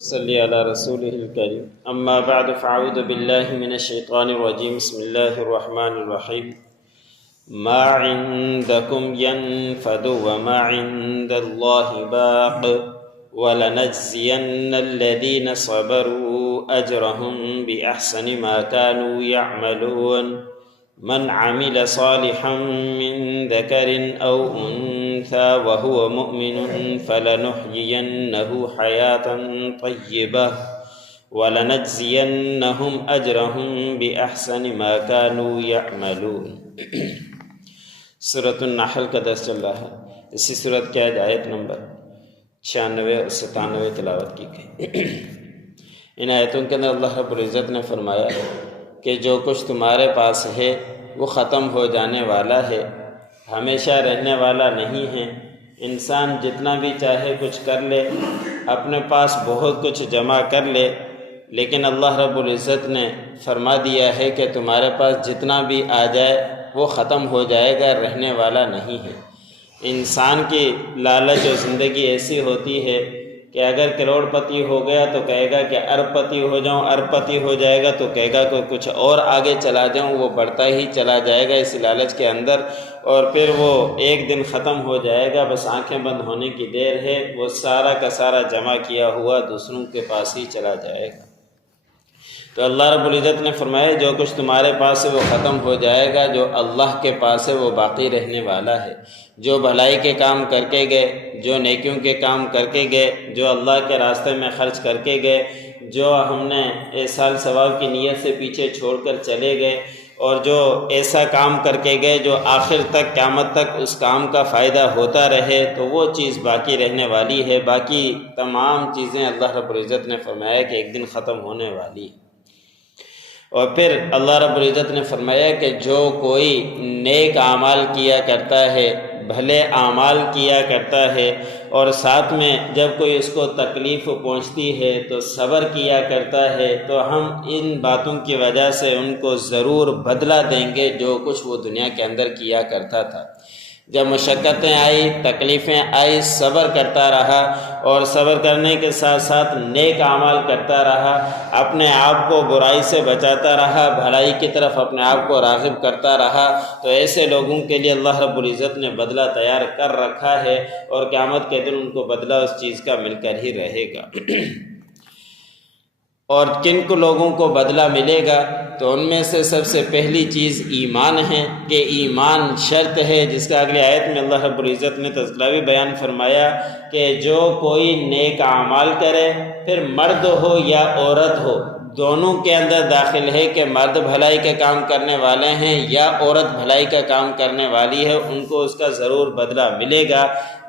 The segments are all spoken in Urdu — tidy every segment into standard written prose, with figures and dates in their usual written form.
صلی علی رسولہ الکریم اما بعد فاعوذ باللہ من الشیطان الرجیم بسم اللہ الرحمن الرحیم ما عندکم ینفد وما عند اللہ باق ولنجزین الذین صبروا اجرهم بأحسن ما كانوا يعملون من عمل صالحا من ذكر أو أنثى وهو مؤمن فلنحيينه حياة طيبة ولنجزينهم أجرهم بأحسن ما كانوا يعملون۔ سورۃ النحل کا درس چل رہا ہے۔ اسی سورت کی آیت نمبر 96 اور 97 تلاوت کی گئی۔ ان آیتوں کے اندر اللہ رب العزت نے فرمایا کہ جو کچھ تمہارے پاس ہے وہ ختم ہو جانے والا ہے، ہمیشہ رہنے والا نہیں ہے۔ انسان جتنا بھی چاہے کچھ کر لے، اپنے پاس بہت کچھ جمع کر لے، لیکن اللہ رب العزت نے فرما دیا ہے کہ تمہارے پاس جتنا بھی آ جائے وہ ختم ہو جائے گا، رہنے والا نہیں ہے۔ انسان کی لالچ و زندگی ایسی ہوتی ہے کہ اگر کروڑ پتی ہو گیا تو کہے گا کہ ارب پتی ہو جاؤں، ارب پتی ہو جائے گا تو کہے گا کہ کچھ اور آگے چلا جاؤں، وہ بڑھتا ہی چلا جائے گا اس لالچ کے اندر، اور پھر وہ ایک دن ختم ہو جائے گا، بس آنکھیں بند ہونے کی دیر ہے، وہ سارا کا سارا جمع کیا ہوا دوسروں کے پاس ہی چلا جائے گا۔ تو اللہ رب العزت نے فرمایا جو کچھ تمہارے پاس ہے وہ ختم ہو جائے گا، جو اللہ کے پاس ہے وہ باقی رہنے والا ہے۔ جو بھلائی کے کام کر کے گئے، جو نیکیوں کے کام کر کے گئے، جو اللہ کے راستے میں خرچ کر کے گئے، جو ہم نے احسان ثواب کی نیت سے پیچھے چھوڑ کر چلے گئے، اور جو ایسا کام کر کے گئے جو آخر تک قیامت تک اس کام کا فائدہ ہوتا رہے، تو وہ چیز باقی رہنے والی ہے۔ باقی تمام چیزیں اللہ رب العزت نے فرمایا کہ ایک دن ختم ہونے والی ہے۔ اور پھر اللہ رب العزت نے فرمایا کہ جو کوئی نیک اعمال کیا کرتا ہے، بھلے اعمال کیا کرتا ہے، اور ساتھ میں جب کوئی اس کو تکلیف پہنچتی ہے تو صبر کیا کرتا ہے، تو ہم ان باتوں کی وجہ سے ان کو ضرور بدلہ دیں گے جو کچھ وہ دنیا کے اندر کیا کرتا تھا۔ جب مشقتیں آئی، تکلیفیں آئی، صبر کرتا رہا، اور صبر کرنے کے ساتھ ساتھ نیک اعمال کرتا رہا، اپنے آپ کو برائی سے بچاتا رہا، بھلائی کی طرف اپنے آپ کو راغب کرتا رہا، تو ایسے لوگوں کے لیے اللہ رب العزت نے بدلہ تیار کر رکھا ہے، اور قیامت کے دن ان کو بدلہ اس چیز کا مل کر ہی رہے گا۔ اور کن کو لوگوں کو بدلہ ملے گا؟ تو ان میں سے سب سے پہلی چیز ایمان ہے، کہ ایمان شرط ہے، جس کا اگلی آیت میں اللہ رب العزت نے تذکرہ بھی بیان فرمایا کہ جو کوئی نیک اعمال کرے، پھر مرد ہو یا عورت ہو، دونوں کے اندر داخل ہے کہ مرد بھلائی کا کام کرنے والے ہیں یا عورت بھلائی کا کام کرنے والی ہے، ان کو اس کا ضرور بدلہ ملے گا،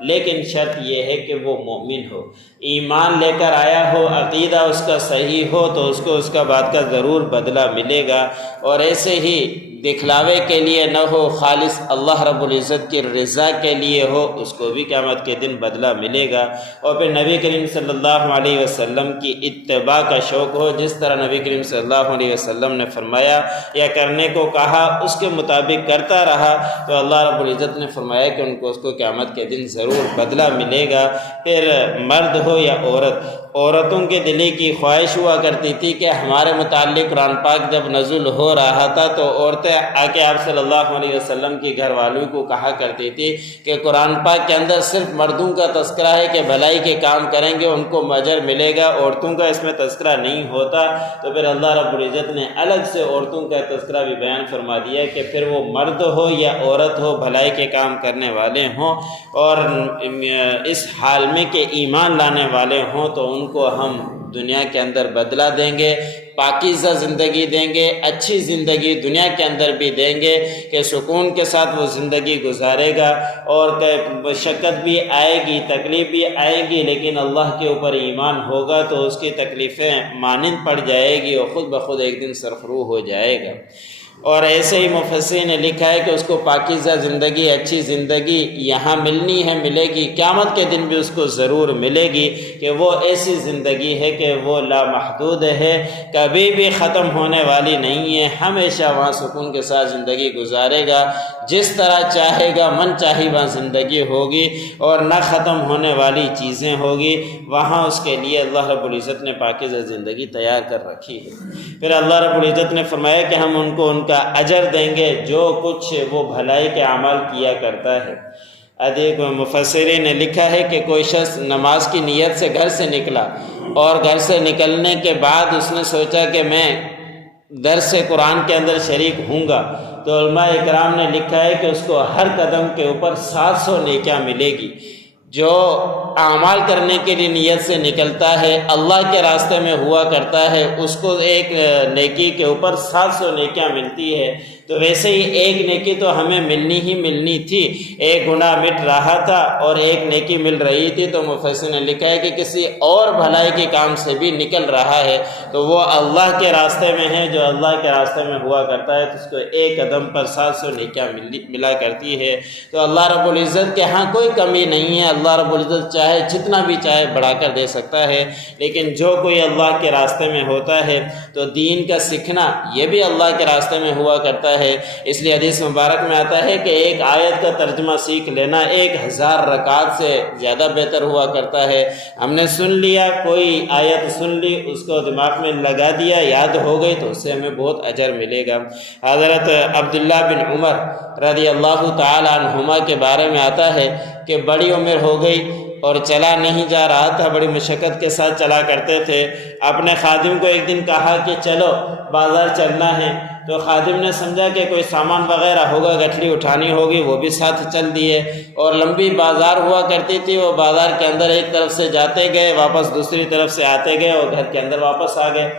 لیکن شرط یہ ہے کہ وہ مومن ہو، ایمان لے کر آیا ہو، عقیدہ اس کا صحیح ہو، تو اس کو اس کا بات کا ضرور بدلہ ملے گا۔ اور ایسے ہی دکھلاوے کے لیے نہ ہو، خالص اللہ رب العزت کی رضا کے لیے ہو، اس کو بھی قیامت کے دن بدلہ ملے گا۔ اور پھر نبی کریم صلی اللہ علیہ وسلم کی اتباع کا شوق ہو، جس طرح نبی کریم صلی اللہ علیہ وسلم نے فرمایا یا کرنے کو کہا اس کے مطابق کرتا رہا، تو اللہ رب العزت نے فرمایا کہ ان کو اس کو قیامت کے دن ضرور بدلہ ملے گا۔ پھر مرد ہو یا عورت، عورتوں کے دلی کی خواہش ہوا کرتی تھی کہ ہمارے متعلق قرآن پاک جب نزول ہو رہا تھا تو عورتیں آ کے آپ صلی اللہ علیہ وسلم کی گھر والوں کو کہا کرتی تھی کہ قرآن پاک کے اندر صرف مردوں کا تذکرہ ہے کہ بھلائی کے کام کریں گے ان کو اجر ملے گا، عورتوں کا اس میں تذکرہ نہیں ہوتا۔ تو پھر اللہ رب العزت نے الگ سے عورتوں کا تذکرہ بھی بیان فرما دیا کہ پھر وہ مرد ہو یا عورت ہو، بھلائی کے کام کرنے والے ہوں، اور اس حال میں کہ ایمان لانے والے ہوں، تو ان کو ہم دنیا کے اندر بدلہ دیں گے، پاکیزہ زندگی دیں گے، اچھی زندگی دنیا کے اندر بھی دیں گے کہ سکون کے ساتھ وہ زندگی گزارے گا، اور مشقت بھی آئے گی، تکلیف بھی آئے گی، لیکن اللہ کے اوپر ایمان ہوگا تو اس کی تکلیفیں مانند پڑ جائے گی اور خود بخود ایک دن سرخرو ہو جائے گا۔ اور ایسے ہی مفسرین نے لکھا ہے کہ اس کو پاکیزہ زندگی، اچھی زندگی یہاں ملنی ہے، ملے گی، قیامت کے دن بھی اس کو ضرور ملے گی، کہ وہ ایسی زندگی ہے کہ وہ لامحدود ہے، کبھی بھی ختم ہونے والی نہیں ہے، ہمیشہ وہاں سکون کے ساتھ زندگی گزارے گا، جس طرح چاہے گا من چاہی وہاں زندگی ہوگی، اور نہ ختم ہونے والی چیزیں ہوگی، وہاں اس کے لیے اللہ رب العزت نے پاکیزہ زندگی تیار کر رکھی ہے۔ پھر اللہ رب العزت نے فرمایا کہ ہم ان کو ان کا اجر دیں گے جو کچھ وہ بھلائی کے اعمال کیا کرتا ہے۔ ادھیک مفسرین نے لکھا ہے کہ کوئی شخص نماز کی نیت سے گھر سے نکلا، اور گھر سے نکلنے کے بعد اس نے سوچا کہ میں درس قرآن کے اندر شریک ہوں گا، تو علماء اکرام نے لکھا ہے کہ اس کو ہر قدم کے اوپر 700 نیکیاں ملے گی۔ جو اعمال کرنے کے لیے نیت سے نکلتا ہے، اللہ کے راستے میں ہوا کرتا ہے، اس کو ایک نیکی کے اوپر 700 نیکیاں ملتی ہے۔ تو ویسے ہی ایک نیکی تو ہمیں ملنی ہی ملنی تھی، ایک گناہ مٹ رہا تھا اور ایک نیکی مل رہی تھی، تو مفسرین نے لکھا ہے کہ کسی اور بھلائی کے کام سے بھی نکل رہا ہے، تو وہ اللہ کے راستے میں ہے، جو اللہ کے راستے میں ہوا کرتا ہے، تو اس کو ایک قدم پر 700 نیکیاں ملا کرتی ہے۔ تو اللہ رب العزت کے ہاں کوئی کمی نہیں ہے، اللہ رب العزت چاہے جتنا بھی چاہے بڑھا کر دے سکتا ہے، لیکن جو کوئی اللہ کے راستے میں ہوتا ہے تو دین کا سیکھنا یہ بھی اللہ کے راستے میں ہوا کرتا ہے۔ اس لیے حدیث مبارک میں آتا ہے کہ ایک آیت کا ترجمہ سیکھ لینا 1000 رکعت سے زیادہ بہتر ہوا کرتا ہے۔ ہم نے سن لیا، کوئی آیت سن لی، اس کو دماغ میں لگا دیا، یاد ہو گئی، تو اس سے ہمیں بہت اجر ملے گا۔ حضرت عبداللہ بن عمر رضی اللہ تعالی عنہما کے بارے میں آتا ہے کہ بڑی عمر ہو گئی اور چلا نہیں جا رہا تھا، بڑی مشقت کے ساتھ چلا کرتے تھے۔ اپنے خادم کو ایک دن کہا کہ چلو بازار چلنا ہے، تو خادم نے سمجھا کہ کوئی سامان وغیرہ ہوگا، گٹھلی اٹھانی ہوگی، وہ بھی ساتھ چل دیے، اور لمبی بازار ہوا کرتی تھی، وہ بازار کے اندر ایک طرف سے جاتے گئے، واپس دوسری طرف سے آتے گئے، اور گھر کے اندر واپس آ گئے۔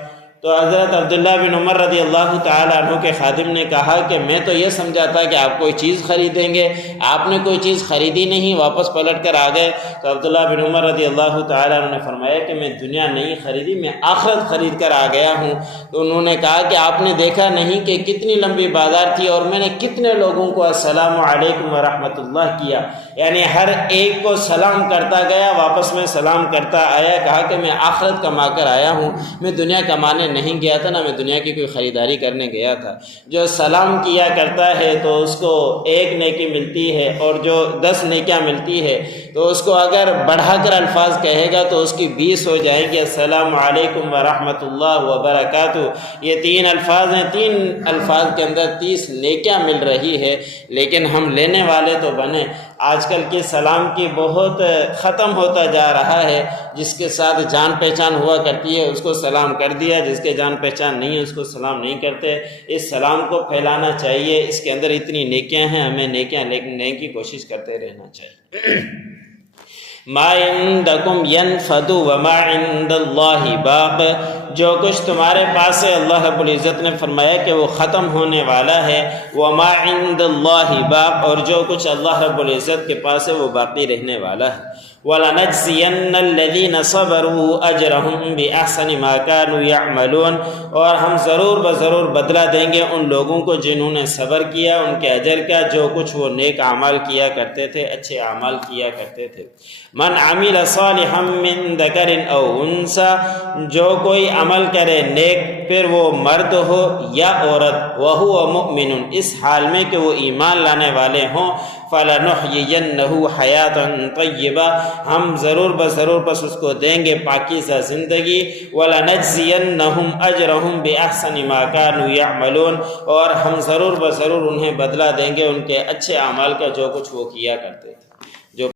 تو حضرت عبداللہ بن عمر رضی اللہ تعالیٰ عنہ کے خادم نے کہا کہ میں تو یہ سمجھا تھا کہ آپ کوئی چیز خریدیں گے، آپ نے کوئی چیز خریدی نہیں، واپس پلٹ کر آ گئے۔ تو عبداللہ بن عمر رضی اللہ تعالیٰ عنہ نے فرمایا کہ میں دنیا نہیں خریدی، میں آخرت خرید کر آ گیا ہوں۔ تو انہوں نے کہا کہ آپ نے دیکھا نہیں کہ کتنی لمبی بازار تھی اور میں نے کتنے لوگوں کو السلام علیکم ورحمۃ اللہ کیا، یعنی ہر ایک کو سلام کرتا گیا، واپس میں سلام کرتا آیا، کہا کہ میں آخرت کما کر آیا ہوں، میں دنیا کمانے نہیں گیا تھا، نہ میں دنیا کی کوئی خریداری کرنے گیا تھا۔ جو سلام کیا کرتا ہے تو اس کو 1 نیکی ملتی ہے، اور جو 10 نیکیاں ملتی ہے، تو اس کو اگر بڑھا کر الفاظ کہے گا تو اس کی 20 ہو جائیں گے۔ السلام علیکم ورحمۃ اللہ وبرکاتہ، یہ 3 الفاظ ہیں، 3 الفاظ کے اندر 30 نیکیاں مل رہی ہے، لیکن ہم لینے والے تو بنے۔ آج کل کی سلام کی بہت ختم ہوتا جا رہا ہے، جس کے ساتھ جان پہچان ہوا کرتی ہے اس کو سلام کر دیا، جس کے جان پہچان نہیں ہے اس کو سلام نہیں کرتے۔ اس سلام کو پھیلانا چاہیے، اس کے اندر اتنی نیکیاں ہیں، ہمیں نیکیاں لینے کی کوشش کرتے رہنا چاہیے۔ ما عندکم ینفد وما عند اللہ باق، جو کچھ تمہارے پاس ہے اللہ رب العزت نے فرمایا کہ وہ ختم ہونے والا ہے۔ وما عند اللہ باق، اور جو کچھ اللہ رب العزت کے پاس ہے وہ باقی رہنے والا ہے۔ وَلَنَجْزِيَنَّ الَّذِينَ صَبَرُوا أَجْرَهُمْ بِأَحْسَنِ مَا كَانُوا يَعْمَلُونَ، اور ہم ضرور بضرور بدلہ دیں گے ان لوگوں کو جنہوں نے صبر کیا، ان کے اجر کا، جو کچھ وہ نیک اعمال کیا کرتے تھے، اچھے اعمال کیا کرتے تھے۔ من عمل صالحا من ذکر او انثى، جو کوئی عمل کرے نیک، پھر وہ مرد ہو یا عورت، وہو مؤمن، اس حال میں کہ وہ ایمان لانے والے ہوں، فَلَنُحْيِيَنَّهُ حَيَاةً طَيِّبَةً، ہم ضرور بضرور پس اس کو دیں گے پاکیزہ زندگی۔ وَلَنَجْزِيَنَّهُمْ أَجْرَهُمْ بِأَحْسَنِ مَا كَانُوا يَعْمَلُونَ، اور ہم ضرور بضرور انہیں بدلہ دیں گے ان کے اچھے اعمال کا جو کچھ وہ کیا کرتے تھے۔